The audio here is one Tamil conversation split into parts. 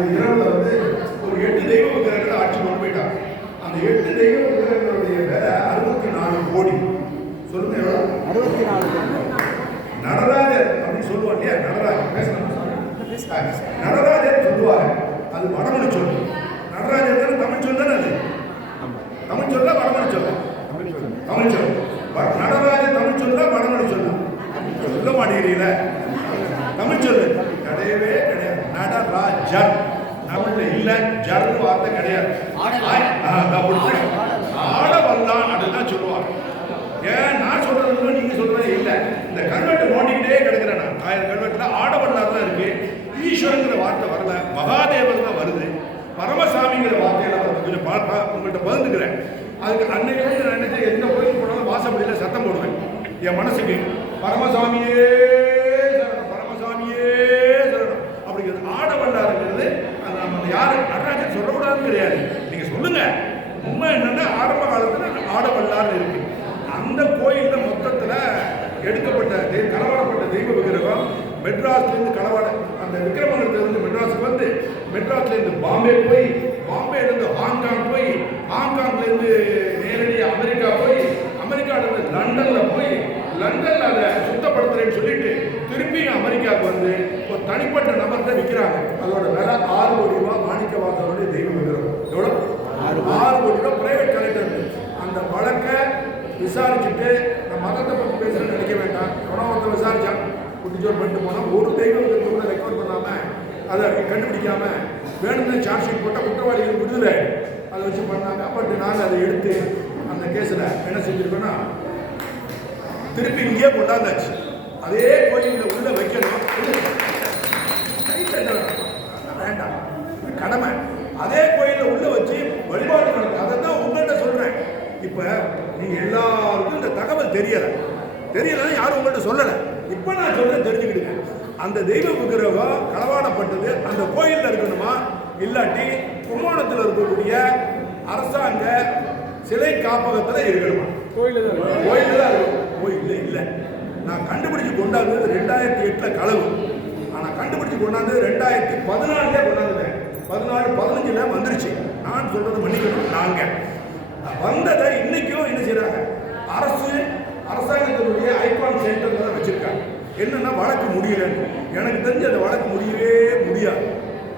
அந்த இரவுல வந்து ஒரு எட்டு தெய்வ விக்கிரகங்களை ஆட்சி கொண்டு போயிட்டாங்க. அந்த எட்டு தெய்வ விக்கிரகங்களுடைய விலை அறுபத்தி நாலு கோடி. சொல்லுங்க எவ்வளோ அறுபத்தி நாலு நடராஜர் அப்படின்னு சொல்லுவாங்க இல்லையா? நடராஜர். பேசணும் நடராஜர் சொல்லுவாங்க அது வடமொழி சொல். நடராஜர் தானே தமிழ் சொல் தானே அது? தமிழ் சொல்ல வடமொழி சொல்ல தமிழ் சொல். நடராஜர் தமிழ் சொல்ல வடமொழி சொல்ல சொல்ல மாட்டேங்கிறீங்கள. தமிழ் சொல்லு கிடையவே கிடையாது. நடராஜர். தமிழ்ல இல்ல ஜர்னு வார்த்தை கிடையாது. ஆட வல்லான் அப்படிதான் சொல்லுவாங்க. ஏன் நான் சொல்றது நீங்க சொல்றது இல்ல. இந்த கல்வெட்டு நோண்டிக்கிட்டே கிடக்குறேன் நான். ஆயிரம் கல்வெட்டுல ஆடவல்லார் தான் இருக்கு. ஈஸ்வரங்கிற வார்த்தை வரல. மகாதேவர் தான் வருது. பரமசாமிங்கிற வார்த்தையில வருது. கொஞ்சம் உங்கள்கிட்ட பகிர்ந்துக்கிறேன். அதுக்கு அன்னைக்கு நான் நினைச்சேன் எந்த கோயிலுக்கு போனாலும் வாசப்படியில சத்தம் போடுவேன். என் மனசுக்கு. பரமசாமியே சரணம் பரமசாமியே சரணம் அப்படிங்கிறது ஆடவல்லாருங்கிறது அது நம்ம யாரு நடராஜன் சொல்லக்கூடாதுன்னு கிடையாது நீங்க சொல்லுங்க உண்மை என்னன்னா ஆரம்ப காலத்துல ஆடவல்லார் இருக்கு அந்த கோயில்ல மொத்தத்துல எடுக்கப்பட்ட தெய்- களவாடப்பட்ட தெய்வ விக்கிரகம் மெட்ராஸ்ல இருந்து களவாட அந்த விக்கிரமங்கலத்துல இருந்து மெட்ராஸுக்கு வந்து மெட்ராஸ்ல இருந்து பாம்பே போய் பாம்பேல இருந்து ஹாங்காங் போய் ஹாங்காங்ல இருந்து நேரடியா அமெரிக்கா போய் அமெரிக்கால இருந்து லண்டன்ல போய் லண்டன்ல அதை சுத்தப்படுத்துறேன்னு சொல்லிட்டு திருப்பி அமெரிக்காவுக்கு வந்து ஒரு தனிப்பட்ட நபர்கிட்ட விற்கிறாங்க அதோட விலை ஆறு கோடி ரூபாய் மாணிக்கவாசனுடைய தெய்வ விக்கிரகம் எவ்வளோ ஆறு கோடி. ரூபாய் பிரைவேட் கலெக்டர் அந்த வழக்கை விசாரிச்சுட்டு நான் மதத்தை பற்றி பேசுறேன்னு நினைக்க வேண்டாம். எவனோ ஒருத்தன் விசாரிச்சான். குட்டிச்சோர் பண்ணிட்டு போனால் ஒரு தெய்வம் கூட ரெக்கார்ட் பண்ணாம அதை கண்டுபிடிக்காம வேணும்னு சார்ஜ் ஷீட் போட்டால் குற்றவாளிகள் விடுதலை. அதை வச்சு பண்ணாங்க. பட் நாங்கள் அதை எடுத்து அந்த கேஸில் என்ன செஞ்சிருக்கோன்னா திருப்பி இங்கேயே கொண்டாந்தாச்சு. அதே கோயிலில் உள்ள வைக்கணும் கை தட்ட வேண்டாம். வேண்டாம் இது கடமை அதே கோயிலில் உள்ள வச்சு வழிபாடு நடக்கும் அதை தான் உங்கள்கிட்ட சொல்றேன் இப்போ நீங்க எல்லாருக்கும் இந்த தகவல் தெரியல தெரியலன்னா யாரும் உங்கள்கிட்ட சொல்லலை. இப்போ நான் சொல்றேன் தெரிஞ்சுக்கிடுங்க. அந்த தெய்வ விக்கிரகம் களவாடப்பட்டது. அந்த கோயிலில் இருக்கணுமா? இல்லாட்டி கும்போணத்தில் இருக்கக்கூடிய அரசாங்க சிலை காப்பகத்தில் இருக்கணுமா? கோயில் கோயில் தான் இருக்கும் கோயில் இல்லை நான் கண்டுபிடிச்சு கொண்டாந்தது ரெண்டாயிரத்தி எட்டில் களவு. ஆனால் கண்டுபிடிச்சு கொண்டாந்தது ரெண்டாயிரத்தி பதினாலுல கொண்டாந்துட்டேன். பதினாலு பதினஞ்சுல வந்துருச்சு. நான் சொல்றது மன்னிக்கணும். நாங்க. வந்ததை இன்னைக்கும் என்ன செய்றாங்க? அரசு அரசாங்கத்தினுடைய ஐகான் சென்டர் தான் வச்சிருக்காங்க. என்னன்னா வழக்கு முடியலன்னு. எனக்கு தெரிஞ்சு அந்த வழக்கு முடியவே முடியாது.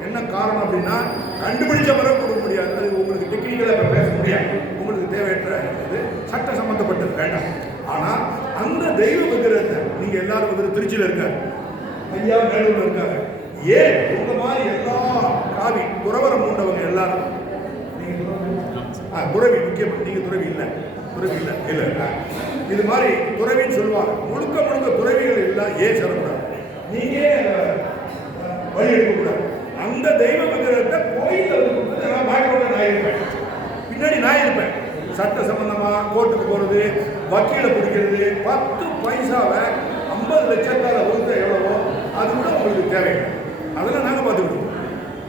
என்ன காரணம் அப்படின்னா கண்டுபிடிச்ச பிறகு கொடுக்க முடியாது. அது உங்களுக்கு டெக்னிக்கலாக பேச முடியாது. உங்களுக்கு தேவையற்ற இது. சட்ட சம்மந்தப்பட்டது வேண்டாம். ஆனால் அந்த தெய்வ விக்கிரகத்தை நீங்கள் எல்லாரும் வந்து திருச்சியில் இருக்காரு. ஐயா மேலூர்ல இருக்காங்க ஏன்? உங்க மாதிரி எல்லா காவி துறவரம் மூண்டவங்க எல்லாரும். நீங்கள் ஆ, துறவி முக்கியமாக நீங்க துறவி இல்லை. துறவி இல்லை. இல்லை இல்லை. இது மாதிரி துறவின்னு சொல்லுவாங்க. முழுக்க முழுக்க துறவிகள் எல்லாம் ஏன் சொல்லக்கூடாது? நீங்க வழி எடுக்கக்கூடாது. அந்த தெய்வ மந்திரத்தை கோயிலில் நான் பேக்ரவுண்டில் நான் இருப்பேன். பின்னாடி நான் இருப்பேன். சட்ட சம்பந்தமா கோர்ட்டுக்கு போறது வக்கீலை பிடிக்கிறது பத்து பைசாவை ஐம்பது லட்சத்தால கொடுத்த எவ்வளவோ அது கூட உங்களுக்கு தேவையில்லை அதெல்லாம் நாங்கள் பார்த்துக்கிட்டோம்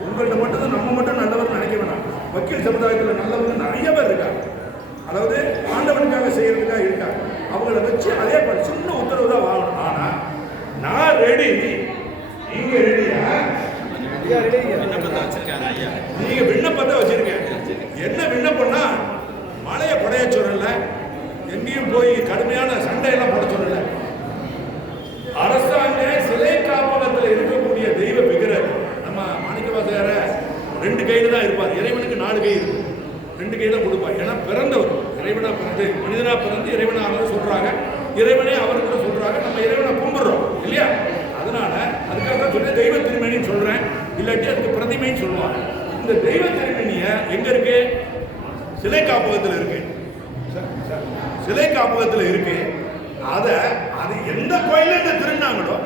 உங்கள்கிட்ட மட்டும்தான் நம்ம மட்டும் நல்லவர்னு நினைக்க வேணாம். வக்கீல் சமுதாயத்தில் நல்லவங்க நிறைய பேர் இருக்காங்க. அதாவது ஆண்டவனுக்காக செய்யறதுக்காக இருக்காங்க. அவங்கள வச்சு அதே போல சின்ன உத்தரவு தான் வாங்கணும். ஆனா நான் ரெடி நீங்க ரெடியா நீங்க விண்ணப்பத்தை வச்சிருக்கீங்க. என்ன விண்ணப்பம்னா மழையை குறைய சொல்லல. எங்கேயும் போய் கடுமையான சண்டையெல்லாம் போட சொல்லல. அரசாங்க சிலை காப்பகத்தில் இருக்கக்கூடிய தெய்வ விக்கிரகம் நம்ம மாணிக்கவாசகர ரெண்டு கையில தான் இருப்பார். இறைவனுக்கு நாலு கை இருக்கும் ரெண்டு கையில கொடுப்பார். ஏன்னா பிறந்தவர். இறைவனாக பிறந்து மனிதனாக பிறந்து இறைவனாக சொல்கிறாங்க இறைவனே அவர் கூட சொல்கிறாங்க நம்ம இறைவனை கும்பிடுறோம் இல்லையா? அதனால அதுக்காக தான் சொல்லி தெய்வ திருமணின்னு சொல்கிறேன் இல்லாட்டி அதுக்கு பிரதிமைன்னு சொல்லுவாங்க. இந்த தெய்வ திருமணியை எங்கே இருக்கு? சிலை காப்பகத்தில் இருக்கு. சிலை காப்பகத்தில் இருக்கு. அதை அது எந்த கோயில்ல இருந்து திருநாங்களோ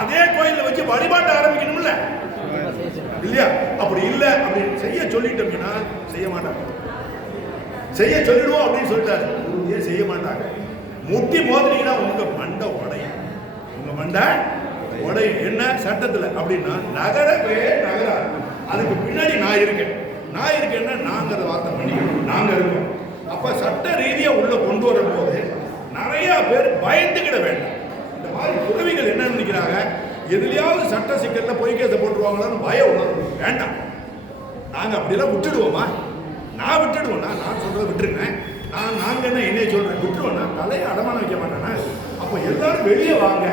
அதே கோயிலில் வச்சு வழிபாட்ட ஆரம்பிக்கணும்ல. இல்லையா? அப்படி இல்லை அப்படின்னு செய்ய சொல்லிட்டோம்னா செய்ய மாட்டாங்க. செய்ய சொல்லிடுவோம் அப்படின்னு சொல்லிட்டாரு. உறுதியே செய்ய மாட்டாங்க முட்டி மோதினீங்கன்னா உங்க மண்டை உடையும். உங்க மண்டை உடையும். என்ன சட்டத்தில்? அப்படின்னா நகரவே நகராது. அதுக்கு பின்னாடி நான் இருக்கேன். நான் இருக்கேன்னா நாங்கள் அதை வார்த்தை பண்ணிக்கணும். நாங்கள் இருக்கோம். அப்போ சட்ட ரீதியாக உள்ள கொண்டு வரும் போது நிறைய பேர் பயந்துக்கிட வேண்டாம். இந்த மாதிரி உதவிகள் என்ன நினைக்கிறாங்க? எதுலையாவது சட்ட சிக்கலில் போய் கேச போட்டுருவாங்களான்னு பயம் உணர்வு வேண்டாம். நாங்கள் அப்படிலாம் விட்டுடுவோமா? நான் விட்டுடுவேன்னா நான் சொல்கிறத விட்டுருங்க. நான் நாங்கள் என்ன என்னைய சொல்கிறேன் விட்டுருவேன்னா தலையை அடமானம் வைக்க மாட்டேன்னா அப்போ எல்லாரும் வெளியே வாங்க.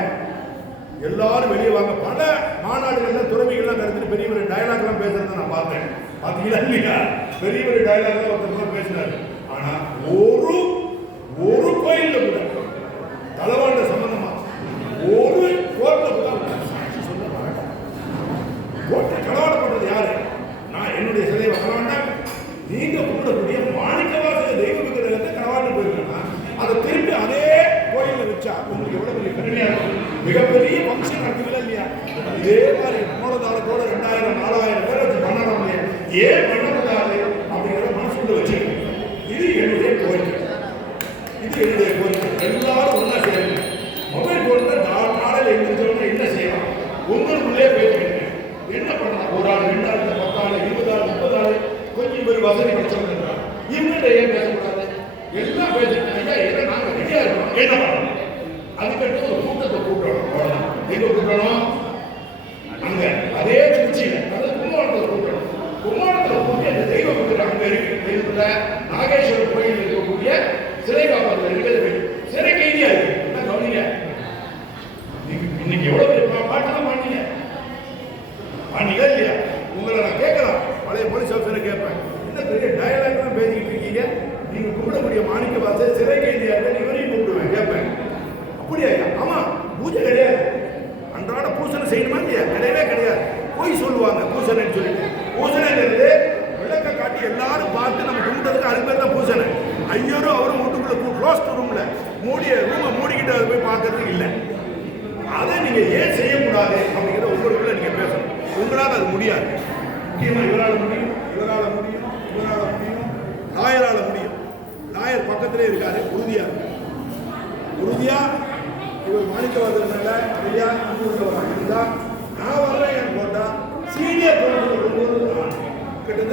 எல்லாரும் வெளியே வாங்க. பல மாநாடுகளில் துறவிகள்லாம் கருத்து பெரிய பெரிய டயலாக்லாம் பேசுறத நான் பார்த்தேன். பார்த்தீங்களா இல்லையா? பெரிய பெரிய டயலாக்லாம் ஒருத்தர் தான் பேசினார். ஆனால் ஒரு ஒரு கோயிலில் பெரிய டயலாக்லாம் பேசிக்கிட்டு இருக்கீங்க. நீங்கள் கூப்பிடக்கூடிய மாணிக்க வாசல் சிறைக்கு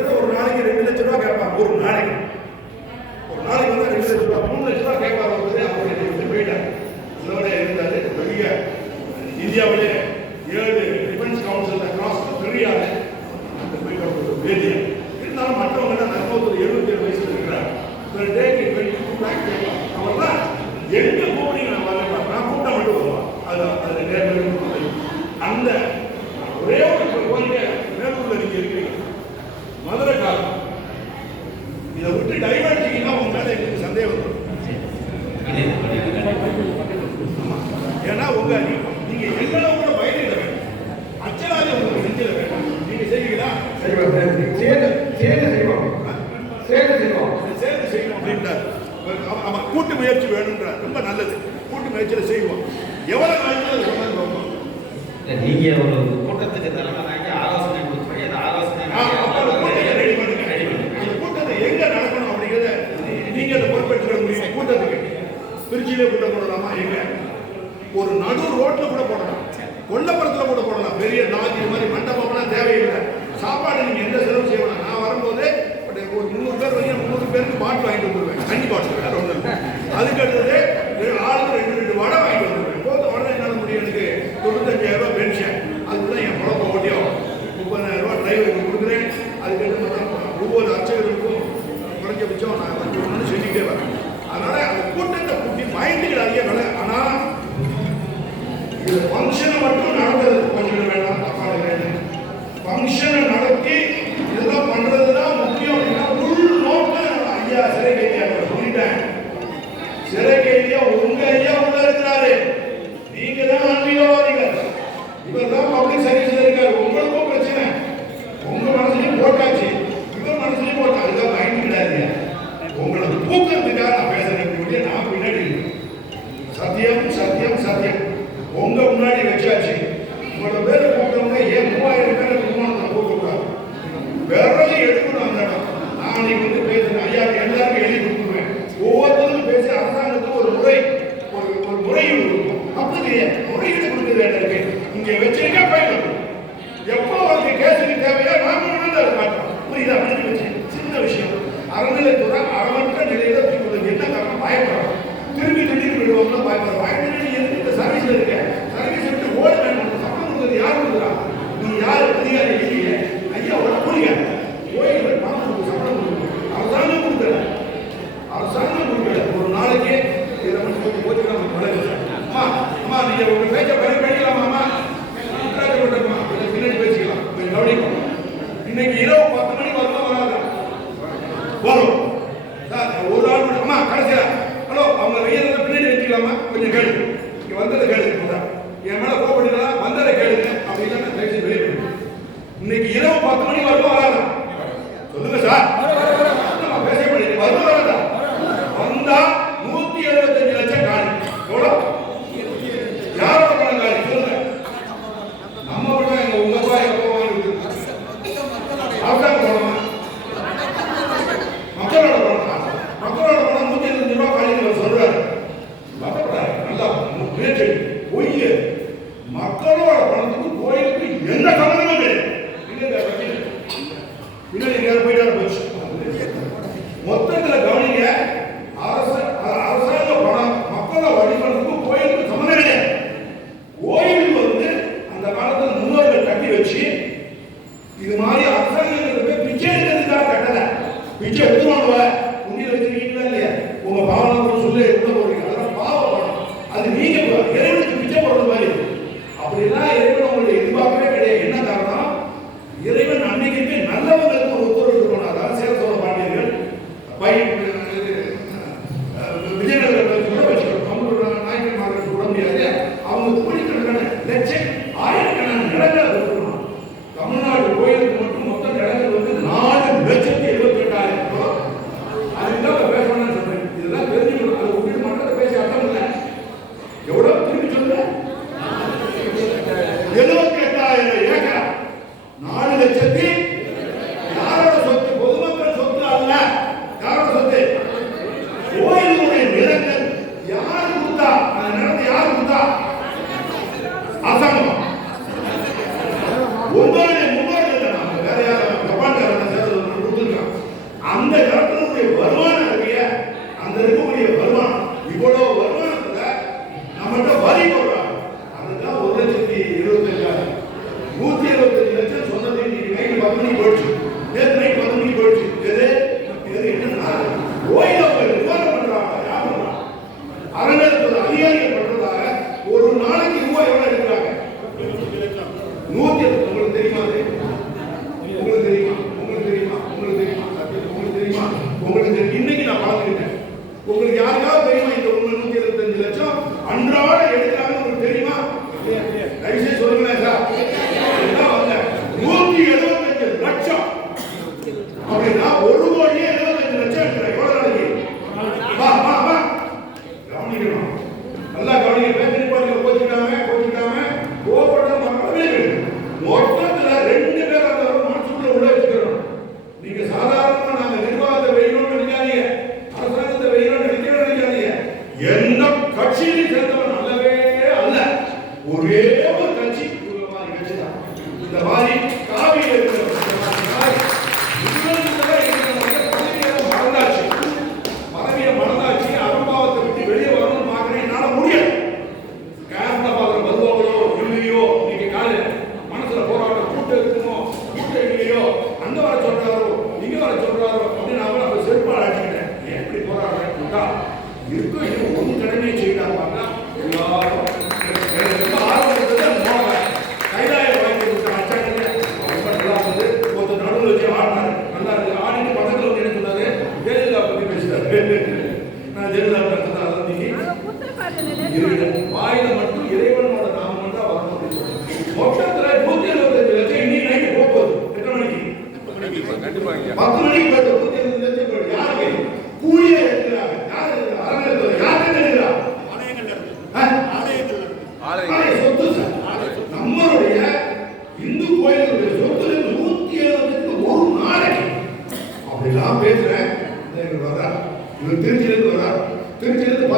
வந்து ஒரு நாளைக்கு ரெண்டு லட்ச ரூபா கேட்பாங்க. ஒரு நாளைக்கு. ஒரு நாளைக்கு வந்து ரெண்டு லட்ச ரூபா. மூணு லட்ச ரூபா கேட்பாங்க. போது அவருடைய எடுத்து போயிட்டார் இதோட இருந்தாரு. பெரிய இந்தியாவிலே ஏழு டிஃபென்ஸ் கவுன்சில் கிராஸ் பெரிய ஆளு அந்த பெரிய இருந்தாலும் மற்றவங்க தான் நற்போது எழுபத்தி ஏழு வயசுல இருக்கிறார் டேக் இட் டுவெண்ட்டி டூ லேக் சேர்ந்து சேர்ந்து செய்வோம் சேர்ந்து செய்வோம் சேர்ந்து செய்வோம் அப்படின்றார் அவன் கூட்டு முயற்சி வேணும்ன்றார் ரொம்ப நல்லது கூட்டு முயற்சியில் செய்வோம் எவ்வளவு வேணும் நீங்க ஒரு கூட்டத்துக்கு தலைவராக ஆலோசனை கொடுத்து அந்த கூட்டத்தை எங்க நடக்கணும் அப்படிங்கிறத நீங்க அதை பொறுப்பேற்றுக்க முடியும் கூட்டத்துக்கு திருச்சியிலே கூட்டம் போடலாமா எங்க ஒரு நடு ரோட்ல கூட போடலாம் கொல்லப்புறத்துல கூட போடலாம் பெரிய நாகி மாதிரி கோயிலோட பணத்துக்கும் கோயிலுக்கு எந்த சம்மந்தமும் இல்லை. இன்னும் போயிட்டாரு போச்சு.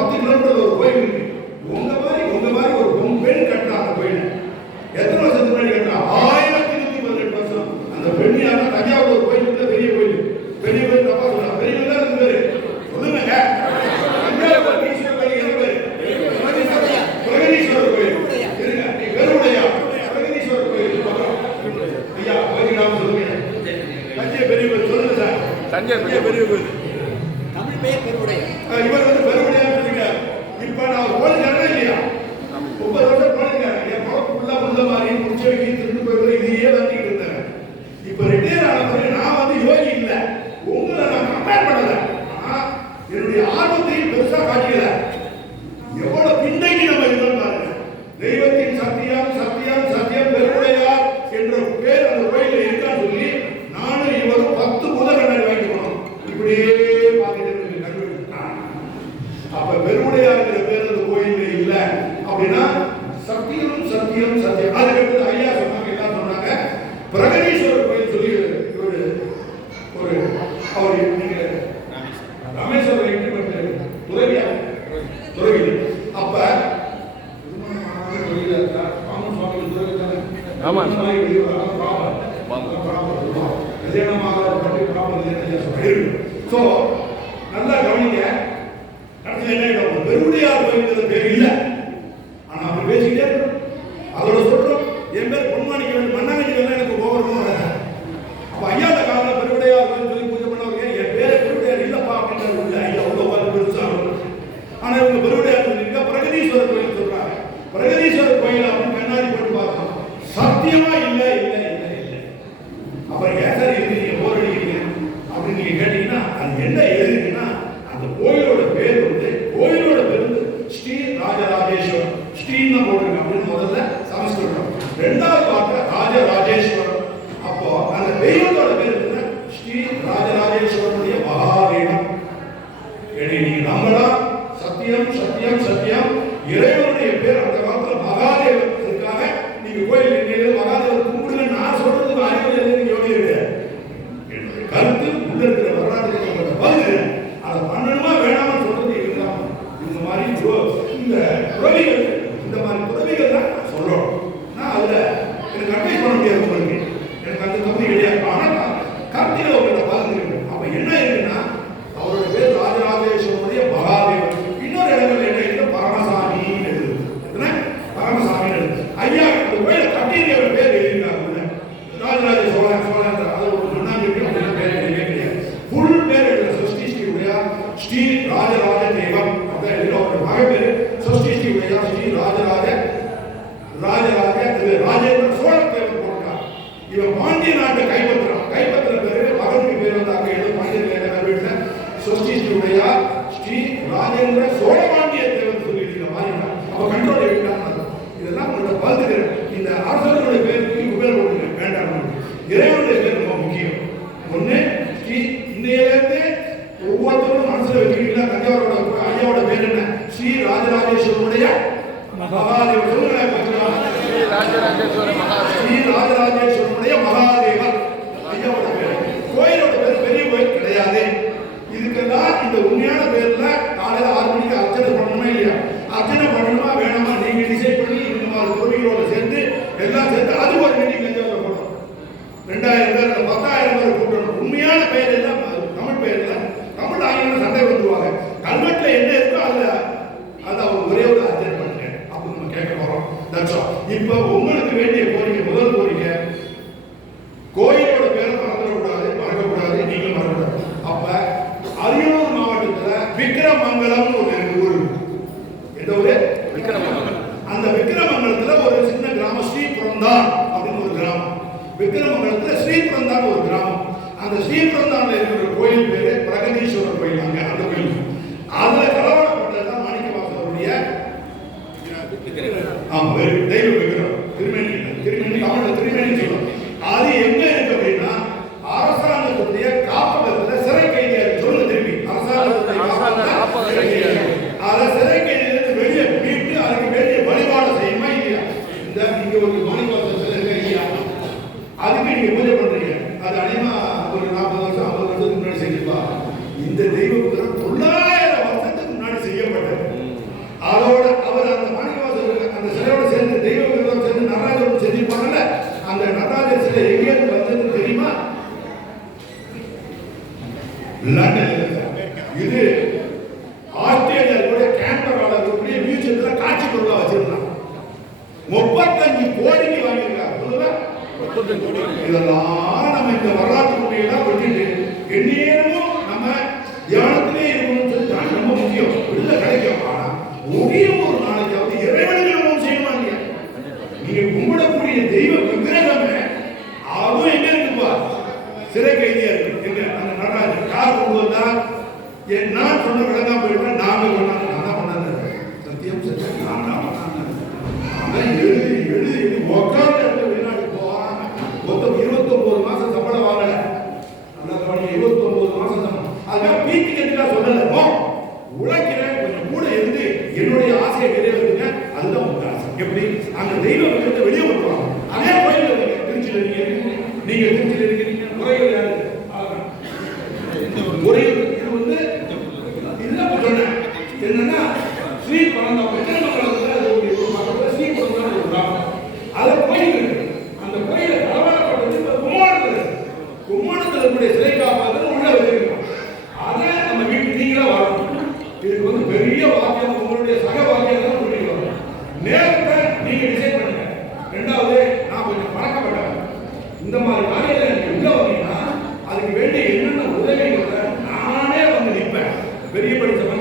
continúen produciendo. ஆர்வத்தையும் பெருசா காட்டிக்கல நல்லா கவனிங்க. கடத்தில் என்ன பெருமுடியார் கோயில் பேர் இல்லை ஸ்ரீ ராஜராஜ தேவன் அதான் எழுதுறோம் மகை பேர் சஷ்டி ஸ்ரீ உடையா ஸ்ரீ ராஜராஜ ராஜராஜ ராஜேந்திர சோழ தேவன் போட்டார் இவன் பாண்டிய நாட்டை கைப்பற்ற அந்த ஸ்ரீபந்தாண்டில் இருக்கிற கோயில் பேரு பிரகதீஸ்வரர் Lá இந்த மாதிரி காரியத்தில் எனக்கு உள்ள அப்படின்னா அதுக்கு வேண்டிய என்னென்ன உதவிகளை நானே வந்து நிற்பேன். பெரிய படித்தவன்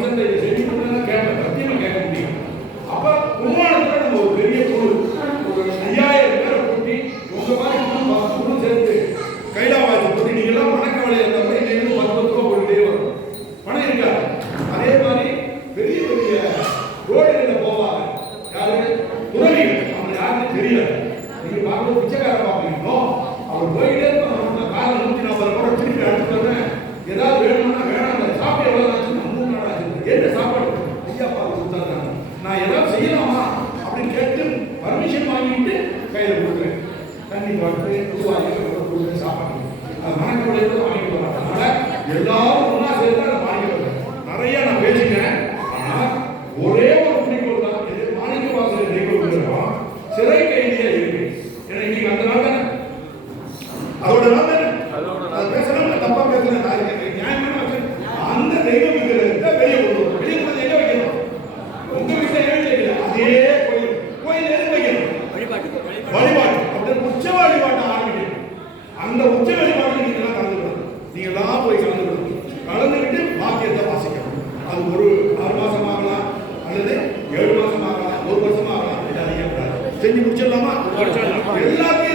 கையில் கொடுக்குறேன் தண்ணி பார்த்து பொதுவாக கொடுக்குறேன் சாப்பாடு அது மணக்கோடையோடு வாங்கிட்டு வராங்க அதனால் எல்லாரும் செஞ்சு முடிச்சிடலாமா எல்லாத்தையும்